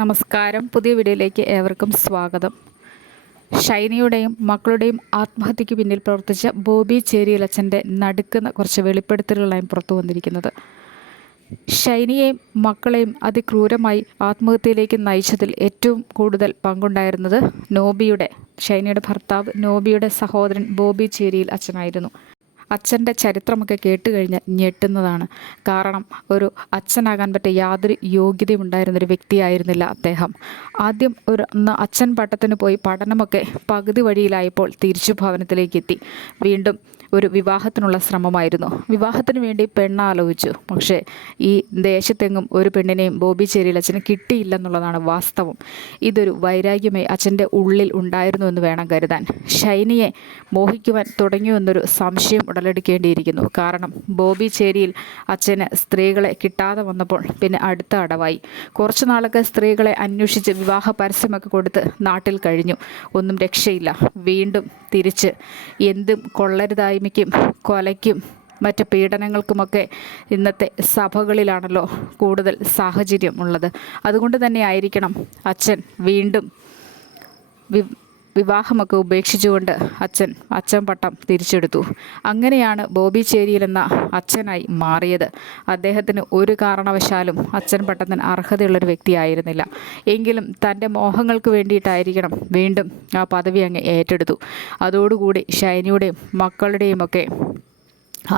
നമസ്കാരം. പുതിയ വീഡിയോയിലേക്ക് ഏവർക്കും സ്വാഗതം. ഷൈനിയുടെയും മക്കളുടെയും ആത്മഹത്യയ്ക്ക് പിന്നിൽ പ്രവർത്തിച്ച ബോബി ചേരിയിലച്ചൻ്റെ നടുക്കുന്ന കുറച്ച് വെളിപ്പെടുത്തലുകളായും പുറത്തു വന്നിരിക്കുന്നത്. ഷൈനിയെയും മക്കളെയും അതിക്രൂരമായി ആത്മഹത്യയിലേക്ക് നയിച്ചതിൽ ഏറ്റവും കൂടുതൽ പങ്കുണ്ടായിരുന്നത് ഷൈനിയുടെ ഭർത്താവ് നോബിയുടെ സഹോദരൻ ബോബി ചേരിയിൽ അച്ഛനായിരുന്നു. അച്ഛൻ്റെ ചരിത്രമൊക്കെ കേട്ടുകഴിഞ്ഞാൽ ഞെട്ടുന്നതാണ്. കാരണം ഒരു അച്ഛനാകാൻ പറ്റിയ യാതൊരു യോഗ്യതയും ഉണ്ടായിരുന്നൊരു വ്യക്തിയായിരുന്നില്ല അദ്ദേഹം. ആദ്യം അച്ഛൻ പട്ടത്തിന് പോയി പഠനമൊക്കെ പകുതി വഴിയിലായപ്പോൾ തിരിച്ചു ഭവനത്തിലേക്ക് എത്തി. വീണ്ടും ഒരു വിവാഹത്തിനുള്ള ശ്രമമായിരുന്നു. വിവാഹത്തിന് വേണ്ടി പെണ്ണാലോചിച്ചു. പക്ഷേ ഈ ദേശത്തെങ്ങും ഒരു പെണ്ണിനെയും ബോബി ചേരിയിൽ അച്ഛന് കിട്ടിയില്ലെന്നുള്ളതാണ് വാസ്തവം. ഇതൊരു വൈരാഗ്യമേ അച്ഛൻ്റെ ഉള്ളിൽ ഉണ്ടായിരുന്നു എന്ന് വേണം കരുതാൻ. ഷൈനിയെ മോഹിക്കുവാൻ തുടങ്ങിയെന്നൊരു സംശയം ഉടലെടുക്കേണ്ടിയിരിക്കുന്നു. കാരണം ബോബി ചേരിയിൽ അച്ഛന് സ്ത്രീകളെ കിട്ടാതെ വന്നപ്പോൾ പിന്നെ അടുത്ത അടവായി. കുറച്ചു നാളൊക്കെ സ്ത്രീകളെ അന്വേഷിച്ച് വിവാഹ പരസ്യമൊക്കെ കൊടുത്ത് നാട്ടിൽ കഴിഞ്ഞു. ഒന്നും രക്ഷയില്ല. വീണ്ടും തിരിച്ച് എന്തും കൊള്ളരുതായ്മയ്ക്കും കൊലയ്ക്കും മറ്റ് പീഡനങ്ങൾക്കുമൊക്കെ ഇന്നത്തെ സഭകളിലാണല്ലോ കൂടുതൽ സാഹചര്യം ഉള്ളത്. അതുകൊണ്ട് തന്നെ ആയിരിക്കണം അച്ഛൻ വീണ്ടും വിവാഹമൊക്കെ ഉപേക്ഷിച്ചുകൊണ്ട് അച്ഛൻ പട്ടം തിരിച്ചെടുത്തു. അങ്ങനെയാണ് ബോബി ചേരിയിൽ എന്ന അച്ഛനായി മാറിയത്. അദ്ദേഹത്തിന് ഒരു കാരണവശാലും അച്ഛൻ പട്ടത്തിന് അർഹതയുള്ളൊരു വ്യക്തിയായിരുന്നില്ല. എങ്കിലും തൻ്റെ മോഹങ്ങൾക്ക് വേണ്ടിയിട്ടായിരിക്കണം വീണ്ടും ആ പദവി അങ്ങ് ഏറ്റെടുത്തു. അതോടുകൂടി ഷൈനിയുടെയും മക്കളുടെയും ഒക്കെ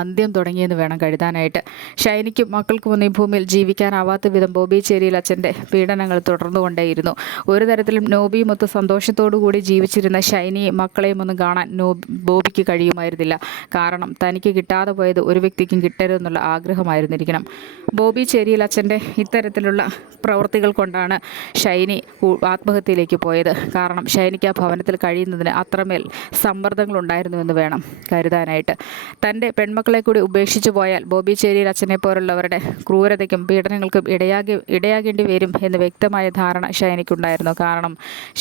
അന്ത്യം തുടങ്ങിയെന്ന് വേണം കരുതാനായിട്ട്. ഷൈനിക്കും മക്കൾക്കുമൊന്നും ഈ ഭൂമിയിൽ ജീവിക്കാനാവാത്ത വിധം ബോബി ചേരിയിൽ അച്ഛൻ്റെ പീഡനങ്ങൾ തുടർന്നുകൊണ്ടേയിരുന്നു. ഒരു തരത്തിലും നോബിയുമൊത്ത് സന്തോഷത്തോടു കൂടി ജീവിച്ചിരുന്ന ഷൈനിയും മക്കളെയും ഒന്നും കാണാൻ ബോബിക്ക് കഴിയുമായിരുന്നില്ല. കാരണം തനിക്ക് കിട്ടാതെ പോയത് ഒരു വ്യക്തിക്കും കിട്ടരുതെന്നുള്ള ആഗ്രഹമായിരുന്നിരിക്കണം. ബോബി ചേരിയിൽ അച്ഛൻ്റെ ഇത്തരത്തിലുള്ള പ്രവൃത്തികൾ കൊണ്ടാണ് ഷൈനി ആത്മഹത്യയിലേക്ക് പോയത്. കാരണം ഷൈനിക്ക് ആ ഭവനത്തിൽ കഴിയുന്നതിന് അത്രമേൽ സമ്മർദ്ദങ്ങളുണ്ടായിരുന്നുവെന്ന് വേണം കരുതാനായിട്ട്. തൻ്റെ പെൺമക്കളെ കൂടി ഉപേക്ഷിച്ചു പോയാൽ ബോബി ചേരിയിൽ അച്ഛനെ പോലുള്ളവരുടെ ക്രൂരതയ്ക്കും പീഡനങ്ങൾക്കും ഇടയാകേണ്ടി വരും എന്ന് വ്യക്തമായ ധാരണ ഷൈനിക്കുണ്ടായിരുന്നു. കാരണം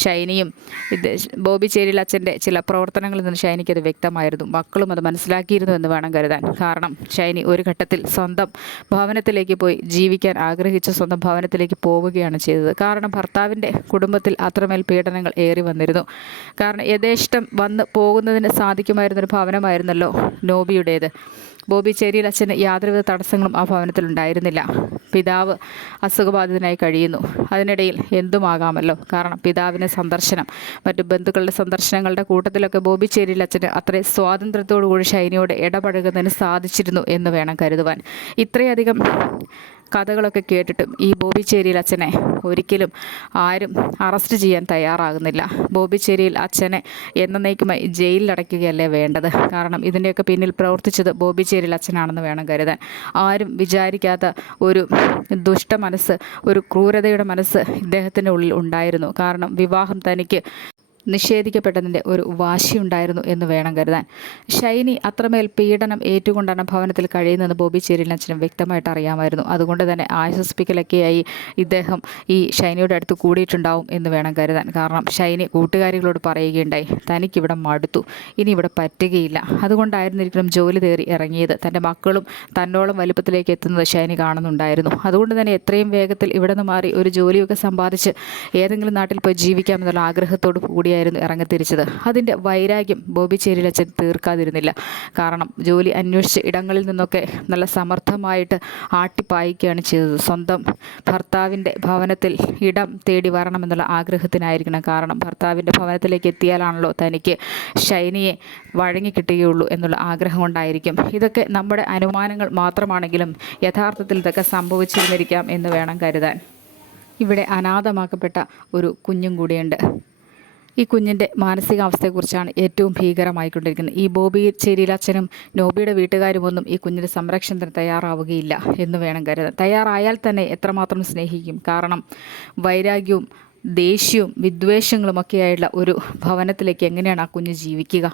ഷൈനിയും ബോബി ചേരിയിൽ അച്ഛൻ്റെ ചില പ്രവർത്തനങ്ങളിൽ നിന്ന് ഷൈനിക്കത് വ്യക്തമായിരുന്നു. മക്കളും അത് മനസ്സിലാക്കിയിരുന്നു എന്ന് വേണം കരുതാൻ. കാരണം ഷൈനി ഒരു ഘട്ടത്തിൽ സ്വന്തം ഭവനത്തിലേക്ക് പോയി ജീവിക്കാൻ ആഗ്രഹിച്ച സ്വന്തം ഭവനത്തിലേക്ക് പോവുകയാണ് ചെയ്തത്. കാരണം ഭർത്താവിൻ്റെ കുടുംബത്തിൽ അത്രമേൽ പീഡനങ്ങൾ ഏറി വന്നിരുന്നു. കാരണം യഥേഷ്ടം വന്ന് പോകുന്നതിന് സാധിക്കുമായിരുന്നൊരു ഭവനമായിരുന്നല്ലോ നോബിയുടേത്. ബോബി ചേരിയിൽ അച്ഛന് യാതൊരുവിധ തടസ്സങ്ങളും ആ ഭവനത്തിലുണ്ടായിരുന്നില്ല. പിതാവ് അസുഖബാധിതനായി കഴിയുന്നു. അതിനിടയിൽ എന്തുമാകാമല്ലോ. കാരണം പിതാവിന് സന്ദർശനം, മറ്റു ബന്ധുക്കളുടെ സന്ദർശനങ്ങളുടെ കൂട്ടത്തിലൊക്കെ ബോബി ചേരിയിൽ അച്ഛന് അത്രയും സ്വാതന്ത്ര്യത്തോടു കൂടി ഷൈനിയോട് ഇടപഴകുന്നതിന് സാധിച്ചിരുന്നു എന്ന് വേണം കരുതുവാൻ. ഇത്രയധികം കഥകളൊക്കെ കേട്ടിട്ടും ഈ ബോബി ചേരിയിൽ അച്ഛനെ ഒരിക്കലും ആരും അറസ്റ്റ് ചെയ്യാൻ തയ്യാറാകുന്നില്ല. ബോബി ചേരിയിൽ അച്ഛനെ എന്നേക്കുമായി ജയിലിലടയ്ക്കുകയല്ലേ വേണ്ടത്. കാരണം ഇതിൻ്റെയൊക്കെ പിന്നിൽ പ്രവർത്തിച്ചത് ബോബി ചേരിയിൽ അച്ഛനാണെന്ന് വേണം കരുതാൻ. ആരും വിചാരിക്കാത്ത ഒരു ദുഷ്ടമനസ്സ്, ഒരു ക്രൂരതയുടെ മനസ്സ് ഇദ്ദേഹത്തിൻ്റെ ഉള്ളിൽ ഉണ്ടായിരുന്നു. കാരണം വിവാഹം തനിക്ക് നിഷേധിക്കപ്പെട്ടതിൻ്റെ ഒരു വാശിയുണ്ടായിരുന്നു എന്ന് വേണം കരുതാൻ. ഷൈനി അത്രമേൽ പീഡനം ഏറ്റുകൊണ്ടാണ് ഭവനത്തിൽ കഴിയുന്നതെന്ന് ബോബി ചേരിയിൽ അച്ഛനും വ്യക്തമായിട്ട് അറിയാമായിരുന്നു. അതുകൊണ്ട് തന്നെ ആശ്വസിപ്പിക്കലൊക്കെയായി ഇദ്ദേഹം ഈ ഷൈനിയുടെ അടുത്ത് കൂടിയിട്ടുണ്ടാവും എന്ന് വേണം കരുതാൻ. കാരണം ഷൈനി കൂട്ടുകാരികളോട് പറയുകയുണ്ടായി, തനിക്കിവിടെ മടുത്തു, ഇനി ഇവിടെ പറ്റുകയില്ല. അതുകൊണ്ടായിരുന്നിരിക്കണം ജോലി തേറി ഇറങ്ങിയത്. തൻ്റെ മക്കളും തന്നോളം വലുപ്പത്തിലേക്ക് എത്തുന്നത് ഷൈനി കാണുന്നുണ്ടായിരുന്നു. അതുകൊണ്ട് തന്നെ എത്രയും വേഗത്തിൽ ഇവിടെ നിന്ന് മാറി ഒരു ജോലിയൊക്കെ സമ്പാദിച്ച് ഏതെങ്കിലും നാട്ടിൽ പോയി ജീവിക്കാമെന്നുള്ള ആഗ്രഹത്തോട് കൂടി ായിരുന്നു ഇറങ്ങിത്തിരിച്ചത്. അതിൻ്റെ വൈരാഗ്യം ബോബി ചേരിയിൽ അച്ഛൻ തീർക്കാതിരുന്നില്ല. കാരണം ജോലി അന്വേഷിച്ച് ഇടങ്ങളിൽ നിന്നൊക്കെ നല്ല സമർത്ഥമായിട്ട് ആട്ടിപ്പായിക്കുകയാണ് ചെയ്തത്. സ്വന്തം ഭർത്താവിൻ്റെ ഭവനത്തിൽ ഇടം തേടി വരണമെന്നുള്ള ആഗ്രഹത്തിനായിരിക്കണം. കാരണം ഭർത്താവിൻ്റെ ഭവനത്തിലേക്ക് എത്തിയാലാണല്ലോ തനിക്ക് ഷൈനിയെ വഴങ്ങിക്കിട്ടുകയുള്ളൂ എന്നുള്ള ആഗ്രഹം കൊണ്ടായിരിക്കും. ഇതൊക്കെ നമ്മുടെ അനുമാനങ്ങൾ മാത്രമാണെങ്കിലും യഥാർത്ഥത്തിൽ ഇതൊക്കെ സംഭവിച്ചിരുന്നിരിക്കാം എന്ന് വേണം കരുതാൻ. ഇവിടെ അനാഥമാക്കപ്പെട്ട ഒരു കുഞ്ഞും കൂടിയുണ്ട്. ഈ കുഞ്ഞിൻ്റെ മാനസികാവസ്ഥയെക്കുറിച്ചാണ് ഏറ്റവും ഭീകരമായിക്കൊണ്ടിരിക്കുന്നത്. ഈ ബോബി ചേരിയിൽ അച്ഛനും നോബിയുടെ വീട്ടുകാരുമൊന്നും ഈ കുഞ്ഞിൻ്റെ സംരക്ഷണത്തിന് തയ്യാറാവുകയില്ല എന്ന് വേണം കരുതാൻ. തയ്യാറായാൽ തന്നെ എത്രമാത്രം സ്നേഹിക്കും. കാരണം വൈരാഗ്യവും ദേഷ്യവും വിദ്വേഷങ്ങളുമൊക്കെയായുള്ള ഒരു ഭവനത്തിലേക്ക് എങ്ങനെയാണ് ആ കുഞ്ഞ് ജീവിക്കുക?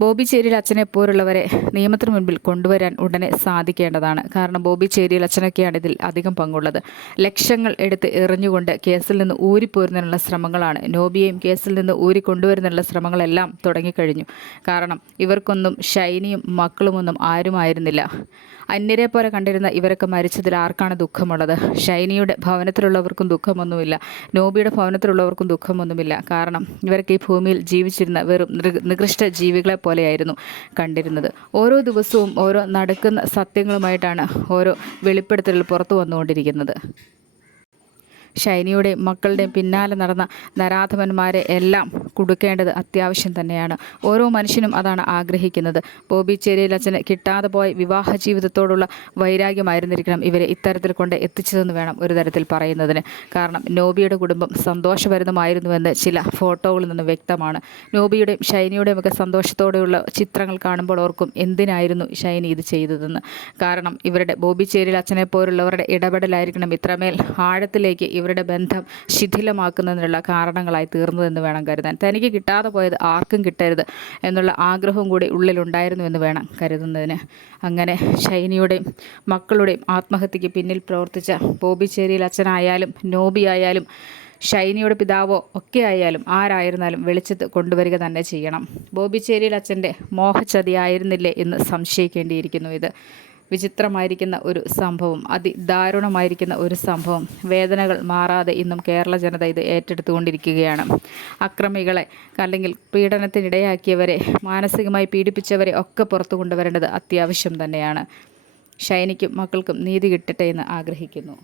ബോബി ചേരിയിൽ അച്ഛനെ പോലുള്ളവരെ നിയമത്തിന് മുൻപിൽ കൊണ്ടുവരാൻ ഉടനെ സാധിക്കേണ്ടതാണ്. കാരണം ബോബി ചേരിയിൽ അച്ഛനൊക്കെയാണ് ഇതിൽ അധികം പങ്കുള്ളത്. ലക്ഷങ്ങൾ എടുത്ത് എറിഞ്ഞുകൊണ്ട് കേസിൽ നിന്ന് ഊരിപ്പോരുന്നതിനുള്ള ശ്രമങ്ങളാണ്. നോബിയെയും കേസിൽ നിന്ന് ഊരിക്കൊണ്ടുവരുന്നതിനുള്ള ശ്രമങ്ങളെല്ലാം തുടങ്ങിക്കഴിഞ്ഞു. കാരണം ഇവർക്കൊന്നും ഷൈനിയും മക്കളുമൊന്നും ആരുമായിരുന്നില്ല. അന്യരെ പോലെ കണ്ടിരുന്ന ഇവരൊക്കെ മരിച്ചതിൽ ആർക്കാണ് ദുഃഖമുള്ളത്? ഷൈനിയുടെ ഭവനത്തിലുള്ളവർക്കും ദുഃഖമൊന്നുമില്ല, നോബിയുടെ ഭവനത്തിലുള്ളവർക്കും ദുഃഖമൊന്നുമില്ല. കാരണം ഇവരൊക്കെ ഈ ഭൂമിയിൽ ജീവിച്ചിരുന്ന വെറും നികൃഷ്ട ജീവികളെ പോലെയായിരുന്നു കണ്ടിരുന്നത്. ഓരോ ദിവസവും ഓരോ നടക്കുന്ന സത്യങ്ങളുമായിട്ടാണ് ഓരോ വെളിപ്പെടുത്തലുകൾ പുറത്തു വന്നുകൊണ്ടിരിക്കുന്നത്. ഷൈനിയുടെയും മക്കളുടെയും പിന്നാലെ നടന്ന നരാധമന്മാരെ എല്ലാം കുടുക്കേണ്ടത് അത്യാവശ്യം തന്നെയാണ്. ഓരോ മനുഷ്യനും അതാണ് ആഗ്രഹിക്കുന്നത്. ബോബി ചേരിയിൽ അച്ഛന് കിട്ടാതെ പോയ വിവാഹ ജീവിതത്തോടുള്ള വൈരാഗ്യമായിരുന്നിരിക്കണം ഇവരെ ഇത്തരത്തിൽ കൊണ്ട് എത്തിച്ചതെന്ന് വേണം ഒരു തരത്തിൽ പറയുന്നതിന്. കാരണം നോബിയുടെ കുടുംബം സന്തോഷഭരിതമായിരുന്നുവെന്ന് ചില ഫോട്ടോകളിൽ നിന്ന് വ്യക്തമാണ്. നോബിയുടെയും ഷൈനിയുടെയും ഒക്കെ സന്തോഷത്തോടെയുള്ള ചിത്രങ്ങൾ കാണുമ്പോൾ ഓർക്കും എന്തിനായിരുന്നു ഷൈനി ഇത് ചെയ്തതെന്ന്. കാരണം ഇവരുടെ ബോബി ചേരിയിൽ അച്ഛനെ പോലുള്ളവരുടെ ഇടപെടലായിരിക്കണം ഇത്രമേൽ ആഴത്തിലേക്ക് ഇവരുടെ ബന്ധം ശിഥിലമാക്കുന്നതിനുള്ള കാരണങ്ങളായി തീർന്നതെന്ന് വേണം കരുതാൻ. തനിക്ക് കിട്ടാതെ പോയത് ആർക്കും കിട്ടരുത് എന്നുള്ള ആഗ്രഹവും കൂടി ഉള്ളിലുണ്ടായിരുന്നു എന്ന് വേണം കരുതുന്നതിന്. അങ്ങനെ ഷൈനിയുടെയും മക്കളുടെയും ആത്മഹത്യക്ക് പിന്നിൽ പ്രവർത്തിച്ച ബോബി ചേരിയിൽ അച്ഛനായാലും നോബി ആയാലും ഷൈനിയുടെ പിതാവോ ഒക്കെ ആയാലും ആരായിരുന്നാലും വെളിച്ചത്ത് കൊണ്ടുവരിക തന്നെ ചെയ്യണം. ബോബി ചേരിയിൽ അച്ഛൻ്റെ മോഹച്ചതിയായിരുന്നില്ലേ എന്ന് സംശയിക്കേണ്ടിയിരിക്കുന്നു. ഇത് വിചിത്രമായിരിക്കുന്ന ഒരു സംഭവം, അതിദാരുണമായിരിക്കുന്ന ഒരു സംഭവം. വേദനകൾ മാറാതെ ഇന്നും കേരള ജനത ഇത് ഏറ്റെടുത്തുകൊണ്ടിരിക്കുകയാണ്. അക്രമികളെ അല്ലെങ്കിൽ പീഡനത്തിനിടയാക്കിയവരെ, മാനസികമായി പീഡിപ്പിച്ചവരെ ഒക്കെ പുറത്തു കൊണ്ടുവരേണ്ടത് അത്യാവശ്യം തന്നെയാണ്. ഷൈനിക്കും മക്കൾക്കും നീതി കിട്ടട്ടെ എന്ന് ആഗ്രഹിക്കുന്നു.